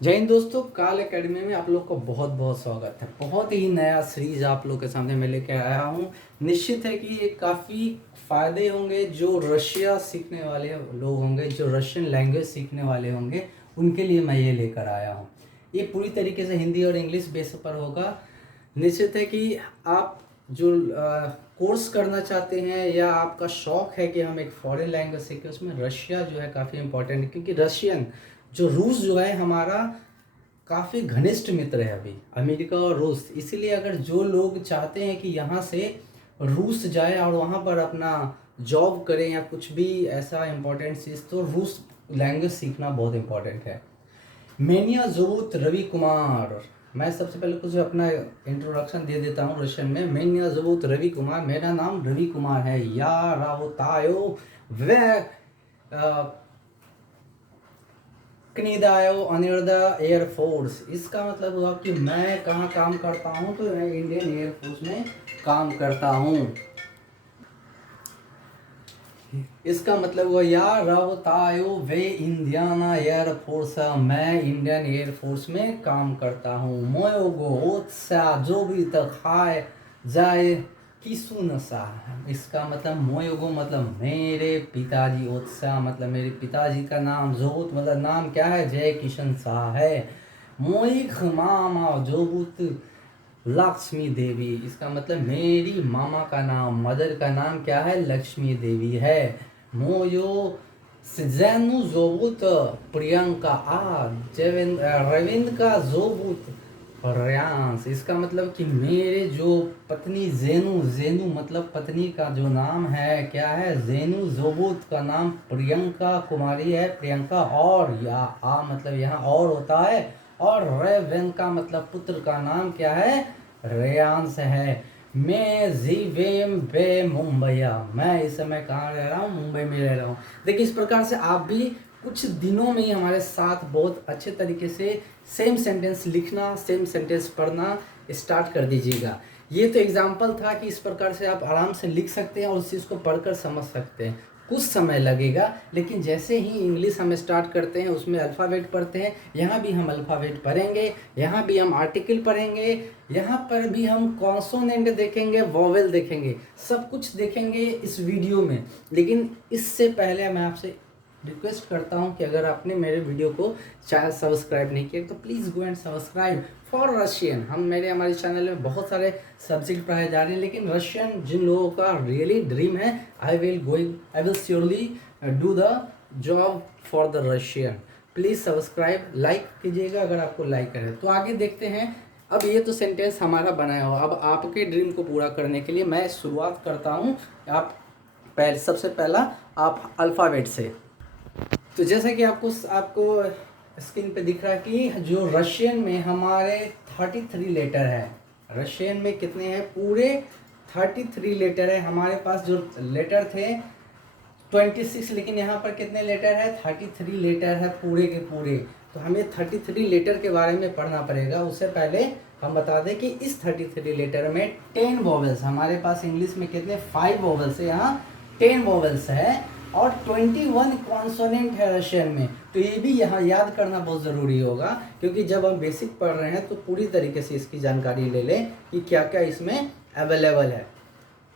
जय हिंद दोस्तों, काल एकेडमी में आप लोग का बहुत बहुत स्वागत है। बहुत ही नया सीरीज आप लोग के सामने मैं लेकर आया हूँ। निश्चित है कि ये काफ़ी फ़ायदे होंगे। जो रशिया सीखने वाले लोग होंगे, जो रशियन लैंग्वेज सीखने वाले होंगे, उनके लिए मैं ये लेकर आया हूँ। ये पूरी तरीके से हिंदी और इंग्लिश बेस पर होगा। निश्चित है कि आप जो कोर्स करना चाहते हैं या आपका शौक़ है कि हम एक फॉरेन लैंग्वेज सीखें, उसमें रशिया जो है काफ़ी इम्पोर्टेंट है। क्योंकि रशियन जो रूस जो है हमारा काफ़ी घनिष्ठ मित्र है अभी, अमेरिका और रूस। इसीलिए अगर जो लोग चाहते हैं कि यहाँ से रूस जाए और वहाँ पर अपना जॉब करें या कुछ भी ऐसा इम्पोर्टेंट चीज़, तो रूस लैंग्वेज सीखना बहुत इम्पोर्टेंट है। मेनिया ज़ोबुत रवि कुमार। मैं सबसे पहले कुछ अपना इंट्रोडक्शन दे देता हूँ रशियन में। मेनिया ज़ोबुत रवि कुमार, मेरा नाम रवि कुमार है। या रावतायो वे कनिदायो अनिर्दा एयरफोर्स। इसका मतलब हुआ कि मैं कहाँ काम करता हूँ, तो मैं इंडियन एयरफोर्स में काम करता हूँ। इसका मतलब हुआ यार रावतायो वे इंडियाना एयरफोर्स, मैं इंडियन एयरफोर्स में काम करता हूँ। मोयोगो उत्साह जो भी तक खाए जाए किसुनसा। इसका मतलब मोयोगो मतलब मेरे पिताजी, उत्साह मतलब मेरे पिताजी का नाम, जोबुत मतलब नाम क्या है, जय किशन शाह है। मोइख मामा जोबुत लक्ष्मी देवी। इसका मतलब मेरी मामा का नाम, मदर का नाम क्या है, लक्ष्मी देवी है। मोयो जैनु जोबुत प्रियंका आ रविंद्र का जोबुत रियांश। इसका मतलब कि मेरे जो पत्नी जेनु, जेनु मतलब पत्नी का जो नाम है क्या है, जेनु जोबुत का नाम प्रियंका कुमारी है, प्रियंका। और या आ मतलब यहाँ और होता है, और रेवेन का मतलब पुत्र का नाम क्या है, रेयांश है। मैं जीवेम बे मुंबईया, मैं इस समय कहाँ रह रहा हूँ, मुंबई में रह रहा हूँ। देखिए, इस प्रकार से आप भी कुछ दिनों में ही हमारे साथ बहुत अच्छे तरीके से सेम सेंटेंस लिखना, सेम सेंटेंस पढ़ना स्टार्ट कर दीजिएगा। ये तो एग्जाम्पल था कि इस प्रकार से आप आराम से लिख सकते हैं और उस चीज़ को पढ़कर समझ सकते हैं। कुछ समय लगेगा, लेकिन जैसे ही इंग्लिश हम स्टार्ट करते हैं, उसमें अल्फ़ाबेट पढ़ते हैं। यहाँ भी हम अल्फ़ाबेट पढ़ेंगे, यहाँ भी हम आर्टिकल पढ़ेंगे, यहाँ पर भी हम कॉन्सोनेंट देखेंगे, वोवेल देखेंगे, सब कुछ देखेंगे इस वीडियो में। लेकिन इससे पहले मैं आपसे रिक्वेस्ट करता हूँ कि अगर आपने मेरे वीडियो को शायद सब्सक्राइब नहीं किया तो please go and subscribe for Russian. हमारे चैनल में बहुत सारे सब्जेक्ट पढ़ाए जा रहे हैं, लेकिन रशियन जिन लोगों का रियली ड्रीम है, I will surely do the job for the Russian. Please subscribe, like कीजिएगा अगर आपको लाइक करें। तो आगे देखते हैं। अब ये तो सेंटेंस हमारा बनाया हुआ, अब आपके ड्रीम को पूरा करने के लिए मैं शुरुआत करता हूँ। आप सबसे पहला आप अल्फ़ाबेट से। तो जैसा कि आपको स्क्रीन पे दिख रहा है कि जो रशियन में हमारे 33 लेटर है। रशियन में कितने हैं, पूरे 33 लेटर है। हमारे पास जो लेटर थे 26, लेकिन यहाँ पर कितने लेटर है, 33 लेटर है पूरे के पूरे। तो हमें 33 लेटर के बारे में पढ़ना पड़ेगा। उससे पहले हम बता दें कि इस 33 लेटर में 10 वोवेल्स, हमारे पास इंग्लिश में कितने 5 वोवेल्स है, यहाँ 10 वोवेल्स है और 21 कॉन्सोनेंट है रशियन में। तो ये भी यहाँ याद करना बहुत ज़रूरी होगा, क्योंकि जब हम बेसिक पढ़ रहे हैं तो पूरी तरीके से इसकी जानकारी ले लें कि क्या क्या इसमें अवेलेबल है।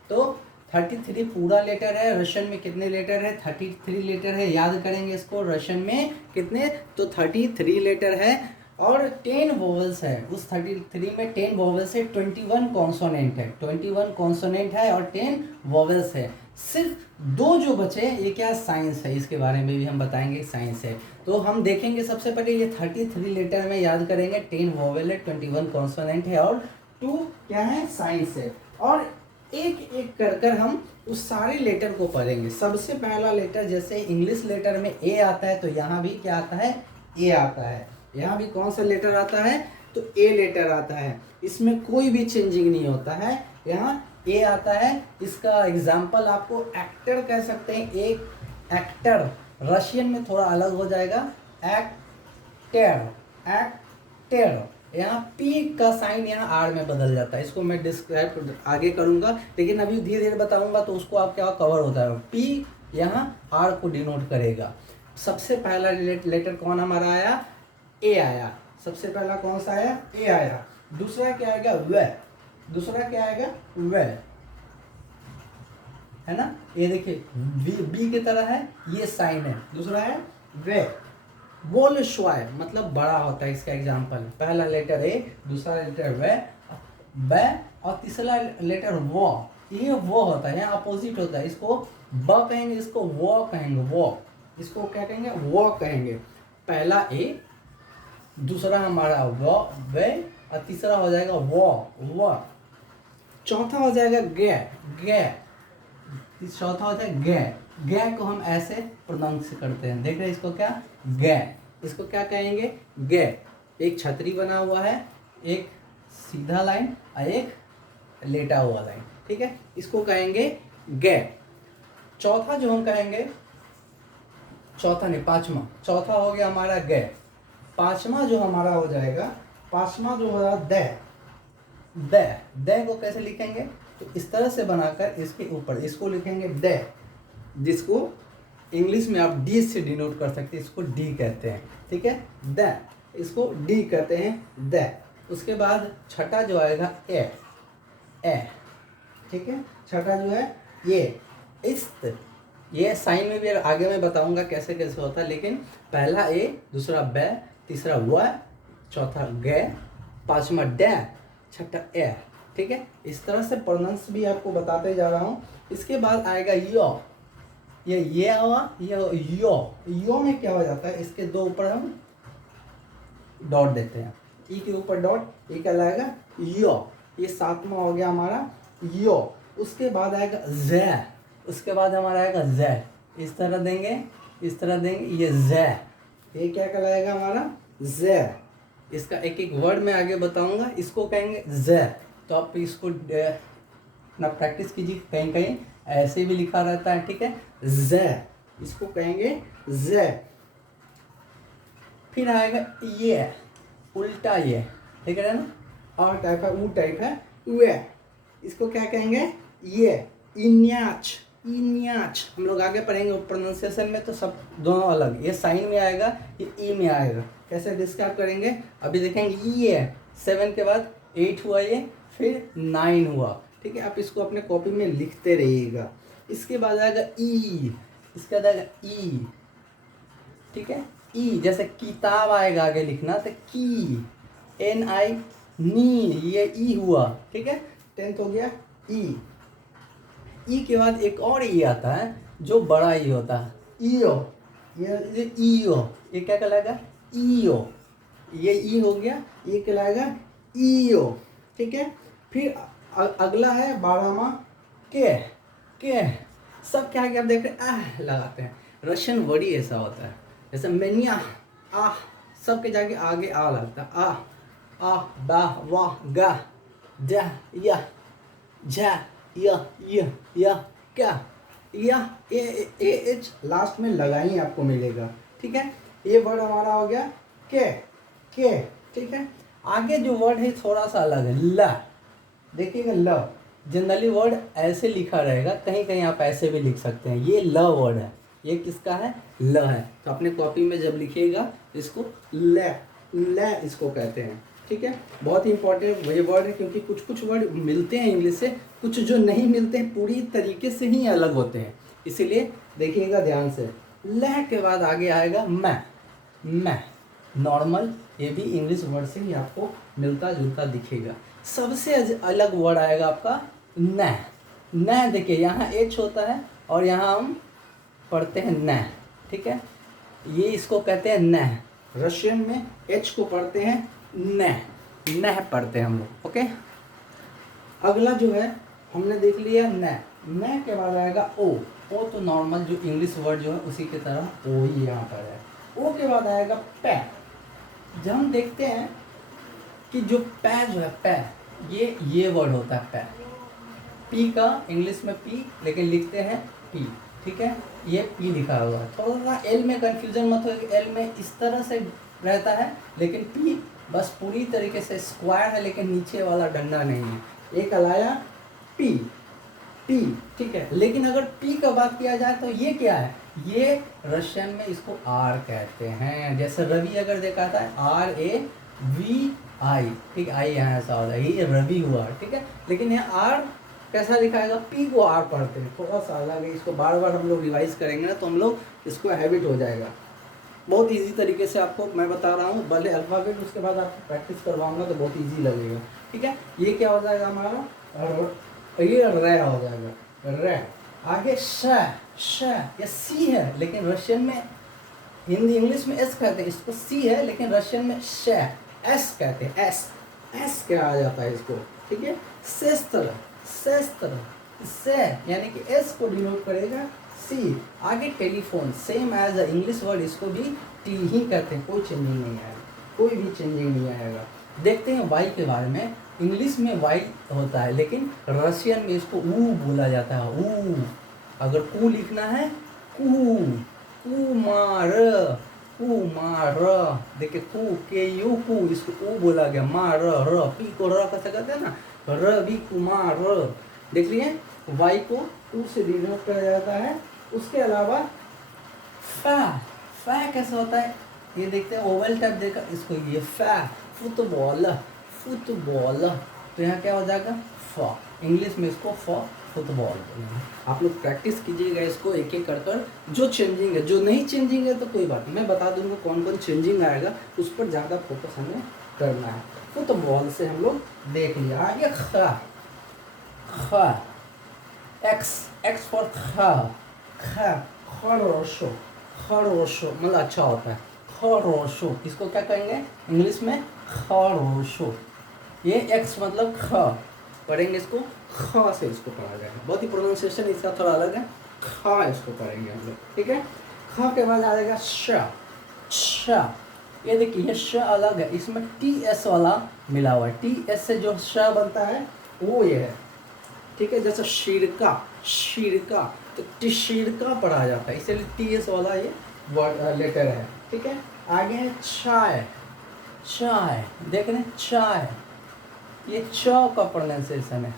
तो 33 पूरा लेटर है। रशियन में कितने लेटर है, 33 लेटर है। याद करेंगे इसको, रशियन में कितने, तो 33 लेटर है और 10 वोवेल्स है। उस 33 में 10 वोवेल्स है, 21 कॉन्सोनेंट है, 21 कॉन्सोनेंट है और 10 वोवेल्स है। सिर्फ 2 जो बचे ये क्या, साइंस है, इसके बारे में भी हम बताएंगे, साइंस है। तो हम देखेंगे सबसे पहले ये 33 लेटर में याद करेंगे, 10 वोवेल है, 21 कॉन्सोनेंट है और 2 क्या है, साइंस है। और एक एक कर हम उस सारे लेटर को पढ़ेंगे। सबसे पहला लेटर, जैसे इंग्लिश लेटर में ए आता है, तो यहाँ भी क्या आता है, ए आता है। यहाँ भी कौन सा लेटर आता है, तो ए लेटर आता है। इसमें कोई भी चेंजिंग नहीं होता है, यहाँ ए आता है। इसका एग्जाम्पल आपको एक्टर कह सकते हैं। एक एक्टर रशियन में थोड़ा अलग हो जाएगा, एक्टर, एक्टर। यहाँ पी का साइन यहाँ आर में बदल जाता है। इसको मैं डिस्क्राइब आगे करूँगा, लेकिन अभी धीरे धीरे बताऊँगा तो उसको आप क्या कवर होता है। पी यहाँ आर को डिनोट करेगा। सबसे पहला लेटर कौन हमारा आया, ए आया, सबसे पहला कौन सा आया, ए आया। दूसरा क्या आएगा, वे, दूसरा क्या आएगा, वे, है ना। ये देखिए बी की तरह है, ये साइन है। दूसरा है वे, बोल श्वाय मतलब बड़ा होता है, इसका एग्जाम्पल पहला लेटर ए, दूसरा लेटर वे और तीसरा लेटर वो, ये वो होता है, यहाँ अपोजिट होता है। इसको ब कहेंगे, इसको वो कहेंगे, वो, इसको क्या कहेंगे, वो कहेंगे। पहला ए, दूसरा हमारा वो, वे और तीसरा हो जाएगा वो। चौथा हो जाएगा गे, चौथा होता है गे को हम ऐसे प्रोनाउंस करते हैं, देख रहे हैं इसको क्या, गे, इसको क्या कहेंगे, गे। एक छतरी बना हुआ है, एक सीधा लाइन और एक लेटा हुआ लाइन, ठीक है, इसको कहेंगे गे। चौथा जो हम कहेंगे, चौथा नहीं पांचवा, चौथा हो गया हमारा गे। पांचवा जो हमारा हो जाएगा, पांचवा जो होगा दे को कैसे लिखेंगे, तो इस तरह से बनाकर इसके ऊपर इसको लिखेंगे दे, जिसको इंग्लिश में आप डी से डिनोट कर सकते हैं, इसको डी कहते हैं, ठीक है, दे, इसको डी कहते हैं दे। उसके बाद छठा जो आएगा ए, ठीक है, छठा जो है ये इस्त, ये साइन में भी आगे मैं बताऊंगा कैसे कैसे होता है, लेकिन पहला ए, दूसरा बे, तीसरा व, चौथा गे, पांचवा डे, छठा ए, ठीक है। इस तरह से प्रोनाउंस भी आपको बताते जा रहा हूँ। इसके बाद आएगा यो, ये हुआ, ये यो में क्या हो जाता है, इसके दो ऊपर हम डॉट देते हैं, ई के ऊपर डॉट, ये क्या लाएगा यो, ये सातवां हो गया हमारा यो। उसके बाद आएगा जे, उसके बाद हमारा आएगा जे, इस तरह देंगे, इस तरह देंगे, ये जे, ये क्या कहलाएगा हमारा जे। इसका एक एक वर्ड मैं आगे बताऊंगा, इसको कहेंगे जे। तो आप इसको ना प्रैक्टिस कीजिए, कहीं कहीं ऐसे भी लिखा रहता है, ठीक है, जे, इसको कहेंगे जे। फिर आएगा ये, उल्टा ये, ठीक है ना, और टाइप है, ऊ टाइप है, वे, इसको क्या कहेंगे, ये इन्याच, इन्याच। हम लोग आगे पढ़ेंगे प्रोनाउंसिएशन में, तो सब दोनों अलग, ये साइन में आएगा, ये ई में आएगा, कैसे डिस्क्राइब करेंगे अभी देखेंगे। ये 7 के बाद 8 हुआ, ये फिर 9 हुआ, ठीक है, आप इसको अपने कॉपी में लिखते रहिएगा। इसके बाद आएगा ई, इसके बाद आएगा ई, ठीक है, ई जैसे किताब आएगा आगे लिखना, तो की, NI, नी, ये ई हुआ, ठीक है, 10th हो गया ई। ई के बाद एक और ई आता है जो बड़ा ई होता है, ईओ, ये ईओ, ये क्या कहलाएगा, ईओ, ये ई हो गया, ये कहलाएगा ईओ, ठीक है। फिर अगला है 12वां के, सब क्या है आप देख रहे हैं, आह लगाते हैं, रशियन वर्ड ही ऐसा होता है, जैसे मेनिया, आह, सबके जाके आगे आ लगता है, आ, बा, वाह, गा, जा, या, झा, या, क्या, या, एच लास्ट में लगाई आपको मिलेगा, ठीक है। ये वर्ड हमारा हो गया के, ठीक है। आगे जो वर्ड है थोड़ा सा अलग है, ला, देखिएगा ल, जनरली वर्ड ऐसे लिखा रहेगा, कहीं कहीं आप ऐसे भी लिख सकते हैं, ये ल वर्ड है, ये किसका है, ल है। तो अपने कॉपी में जब लिखिएगा इसको ले इसको कहते हैं, ठीक है। बहुत ही इंपॉर्टेंट ये वर्ड है, क्योंकि कुछ कुछ वर्ड मिलते हैं इंग्लिश से, कुछ जो नहीं मिलते हैं पूरी तरीके से ही अलग होते हैं, इसीलिए देखिएगा ध्यान से। ले के बाद आगे आएगा मैं, नॉर्मल, ये भी इंग्लिश वर्ड से ही आपको मिलता जुलता दिखेगा। सबसे अलग वर्ड आएगा आपका न, देखिए यहाँ एच होता है और यहाँ हम पढ़ते हैं न, ठीक है, ये इसको कहते हैं न, रशियन में एच को पढ़ते हैं न पढ़ते हैं हम लोग, ओके। अगला जो है हमने देख लिया न के बाद आएगा ओ तो नॉर्मल जो इंग्लिश वर्ड जो है उसी की तरह ओ ही यहाँ पर है। ओ के बाद आएगा पै। जब हम देखते हैं कि जो पै जो है पै, ये वर्ड होता है पै, पी का इंग्लिश में पी, लेकिन लिखते हैं पी, ठीक है, ये पी लिखा हुआ है। थोड़ा सा एल में कंफ्यूजन मत हो, एल में इस तरह से रहता है, लेकिन पी बस पूरी तरीके से स्क्वायर है, लेकिन नीचे वाला डंडा नहीं है, एक अलाया पी, ठीक है। लेकिन अगर पी का बात किया जाए तो ये क्या है, ये रशियन में इसको आर कहते हैं। जैसे रवि अगर देखा था RAVI, ठीक, आई यहाँ ऐसा होता है, ये रवि हुआ, ठीक है। लेकिन यहाँ आर कैसा लिखाएगा, पी को आर पढ़ते हैं, थोड़ा सा अलग है। इसको बार बार हम लोग रिवाइज करेंगे ना तो हम लोग इसको हैबिट हो जाएगा। बहुत इजी तरीके से आपको मैं बता रहा हूँ, भले अल्फ़ाबेट उसके बाद आपको प्रैक्टिस करवाऊंगा तो बहुत इजी लगेगा, ठीक है। ये क्या हो जाएगा हमारा, ये रे हो जाएगा, रे। आगे श, ये सी है, लेकिन रशियन में, हिंदी इंग्लिश में एस कहते हैं, इसको सी है, लेकिन रशियन में श, एस कहते हैं, एस क्या आ जाता है इसको, ठीक है। सेस्त्र, से यानी कि एस को डिनोट करेगा सी। आगे telephone, same as a English word, इसको भी टी ही कहते हैं, कोई चेंजिंग नहीं आएगा, कोई भी चेंजिंग नहीं आएगा। देखते हैं वाई के बारे में। इंग्लिश में वाई होता है, लेकिन रशियन में इसको ऊ बोला जाता है, ऊ। अगर कू लिखना है, कू, कुमार, कुमार, देखिए कू, के यू कू, इसको ऊ बोला गया, मार, र, पी को र कैसे कहते हैं ना, रवि कुमार। देख लिए, वाई को टू से डिनोट किया जाता है। उसके अलावा फै कैसा होता है, ये देखते हैं, ओवल टाइप देखा इसको, ये फै, फुटबॉल, तो यहाँ क्या हो जाएगा, फ। इंग्लिश में इसको फुटबॉल। आप लोग प्रैक्टिस कीजिएगा इसको एक एक कर, जो चेंजिंग है, जो नहीं चेंजिंग है तो कोई बात नहीं, मैं बता दूंगा कौन कौन चेंजिंग आएगा, उस पर ज़्यादा फोकस हमें करना है। फुटबॉल से हम लोग देख लिया। आगे ख, एक्स फॉर खरोशो, मतलब अच्छा होता है, खरोशो, इसको क्या कहेंगे इंग्लिश में, खरोशो। ये एक्स मतलब ख पढ़ेंगे, इसको ख से इसको पढ़ा जाएगा, बहुत ही प्रोनाउंसिएशन इसका थोड़ा अलग है, ख इसको पढ़ेंगे हम लोग, ठीक है। ख के बाद आ जाएगा श, ये देखिए ये श अलग है, इसमें TS वाला मिला हुआ है, TS से जो श बनता है वो ये है, ठीक है। जैसे शिरका तो शिरका पढ़ा जाता है, इसलिए TS वाला ये वर्ड लेटर है, ठीक है। आगे है चाय, देख रहे हैं चाय, ये च का प्रोनाउंसिएशन है,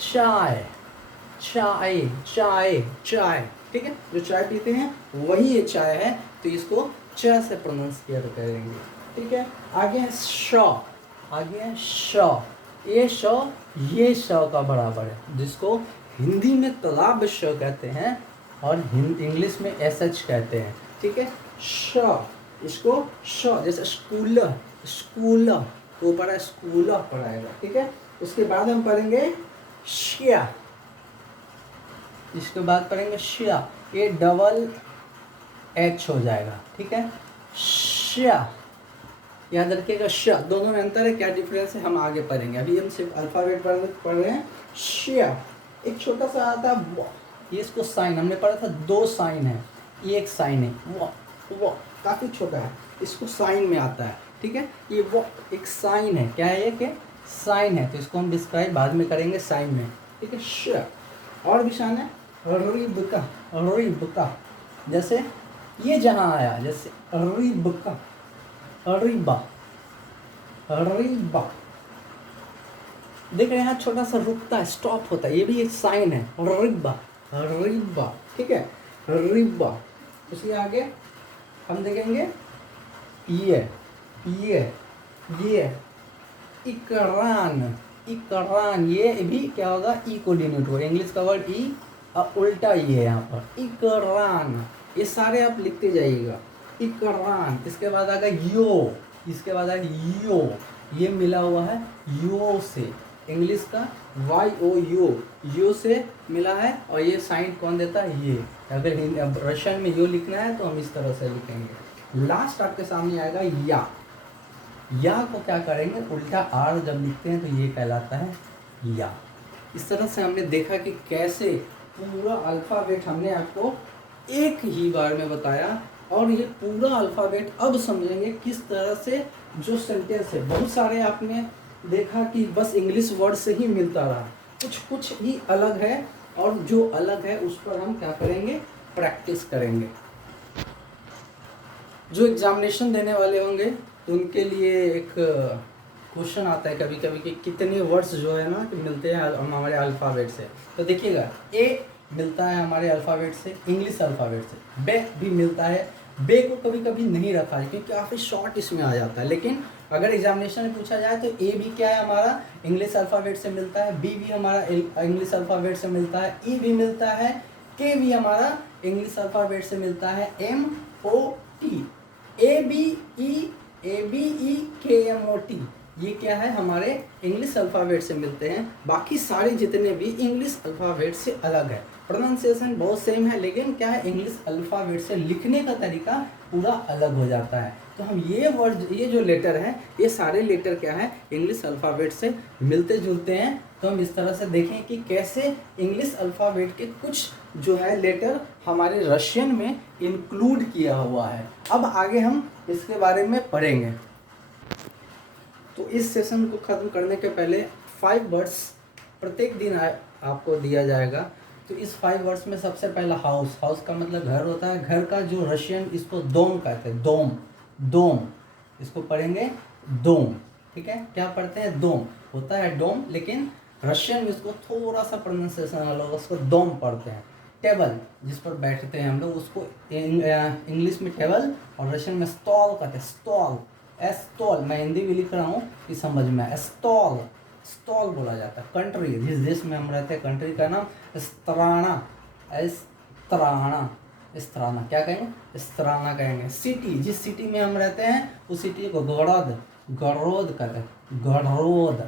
चाय, ठीक है। जो चाय पीते हैं वही ये चाय है, तो इसको च से प्रोनाउंसिएट करेंगे, ठीक है। आगे है श, ये श ये श का बराबर है, जिसको हिंदी में तालाब श कहते हैं और इंग्लिश में SH कहते हैं, ठीक है। श, इसको श, जैसे स्कूल तो ऊपर है स्कूल पढ़ाएगा, ठीक है। उसके बाद हम पढ़ेंगे शिया, इसके बाद पढ़ेंगे शिया, ये डबल H हो जाएगा, ठीक है। शिया, याद रखिएगा, श, दोनों में अंतर है, क्या डिफरेंस है हम आगे पढ़ेंगे, अभी हम सिर्फ अल्फ़ाबेट पढ़ रहे हैं। शिया, एक छोटा सा आता है, ये इसको साइन हमने पढ़ा था, 2 साइन है, ये एक साइन है, वो काफ़ी छोटा है, इसको साइन में आता है, ठीक है। ये वो एक साइन है, क्या है ये, कि साइन है, तो इसको हम डिस्क्राइब बाद में करेंगे साइन में, ठीक है। श, और भी साइन है, रिबका, जैसे ये जहाँ आया, जैसे रिबका, रिबा, देख रहे हैं यहाँ छोटा सा रुकता है, स्टॉप होता है, ये भी एक साइन है, रिबा, ठीक है, रिबा। उसके आगे हम देखेंगे ये इकरान, ये भी क्या होगा, ई को डिनोट होगा, इंग्लिश का वर्ड ई उल्टा ये है यहाँ पर, इकरान, ये सारे आप लिखते जाइएगा, इकरान। इसके बाद आएगा यो, ये मिला हुआ है यो से, इंग्लिश का YO, यो से मिला है, और ये साइन कौन देता है, ये। अगर रशियन में यो लिखना है तो हम इस तरह से लिखेंगे। लास्ट आपके सामने आएगा या को क्या करेंगे, उल्टा आर जब लिखते हैं तो ये कहलाता है या। इस तरह से हमने देखा कि कैसे पूरा अल्फ़ाबेट हमने आपको एक ही बार में बताया, और ये पूरा अल्फ़ाबेट अब समझेंगे किस तरह से जो सेंटेंस है, बहुत सारे आपने देखा कि बस इंग्लिश वर्ड से ही मिलता रहा, कुछ ही अलग है, और जो अलग है उस पर हम क्या करेंगे, प्रैक्टिस करेंगे। जो एग्जामिनेशन देने वाले होंगे तो उनके लिए एक क्वेश्चन आता है कभी कभी कि कितने वर्ड्स जो है ना कि मिलते हैं हमारे अल्फ़ाबेट से। तो देखिएगा, मिलता है हमारे अल्फ़ाबेट से, इंग्लिश अल्फ़ाबेट से। बे भी मिलता है। बे को कभी कभी नहीं रखा है क्योंकि काफ़ी शॉर्ट इसमें आ जाता है, लेकिन अगर एग्जामिनेशन में पूछा जाए तो ए भी क्या है हमारा इंग्लिश अल्फ़ाबेट से मिलता है, बी भी हमारा इंग्लिश अल्फ़ाबेट से मिलता है, ई भी मिलता है, के भी हमारा इंग्लिश अल्फ़ाबेट से मिलता है, M O T, A B E K M O T, ये क्या है हमारे इंग्लिश अल्फ़ाबेट से मिलते हैं। बाकी सारे जितने भी इंग्लिश अल्फ़ाबेट से अलग है, प्रोनाउंसिएशन बहुत सेम है, लेकिन क्या है इंग्लिश अल्फ़ाबेट से लिखने का तरीका पूरा अलग हो जाता है। तो हम ये वर्ड, ये जो लेटर है, ये सारे लेटर क्या है इंग्लिश अल्फ़ाबेट से मिलते जुलते हैं। तो हम इस तरह से देखें कि कैसे इंग्लिश अल्फ़ाबेट के कुछ जो है लेटर हमारे रशियन में इंक्लूड किया हुआ है। अब आगे हम इसके बारे में पढ़ेंगे। तो इस सेशन को ख़त्म करने के पहले 5 वर्ड्स प्रत्येक दिन आपको दिया जाएगा। तो इस 5 वर्ड्स में सबसे पहला हाउस। हाउस का मतलब घर होता है। घर का जो रशियन इसको दोम कहते हैं, दोम, दोम, इसको पढ़ेंगे दोम, ठीक है। क्या पढ़ते हैं? दोम होता है डोम, लेकिन रशियन में इसको थोड़ा सा प्रोनाउंसिएशन अलग होगा, उसको दोम पढ़ते हैं। टेबल जिस पर बैठते हैं हम लोग, उसको इंग्लिश में टेबल और रशियन में स्टॉल कहते हैं, स्टॉल, स्टॉल। मैं हिंदी भी लिख रहा हूँ कि समझ में आए, स्टॉल, स्टॉल बोला जाता है। कंट्री, जिस देश में हम रहते हैं, कंट्री का नाम स्त्राना, स्त्राना, स्त्राना क्या कहेंगे? स्त्राना कहेंगे। सिटी, जिस सिटी में हम रहते हैं उस सिटी को गड़ोद, गड़ोद कहते हैं, गड़ोद,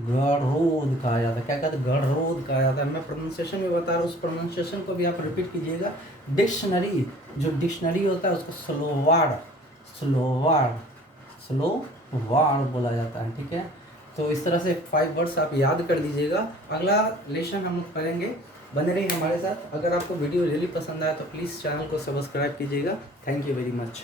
गड़ोद कहा जाता है। क्या कहते हैं? गड़ोद कहा जाता है। मैं प्रोनाउंसिएशन में बता रहा हूँ, उस प्रोनाउंसिएशन को भी आप रिपीट कीजिएगा। डिक्शनरी, जो डिक्शनरी होता है उसको स्लोवार्ड, स्लोवार्ड, स्लोवार्ड बोला जाता है, ठीक है। तो इस तरह से 5 वर्ड्स आप याद कर दीजिएगा। अगला लेसन हम करेंगे, बने रहिए हमारे साथ। अगर आपको वीडियो रियली पसंद आया तो प्लीज़ चैनल को सब्सक्राइब कीजिएगा। Thank you very much.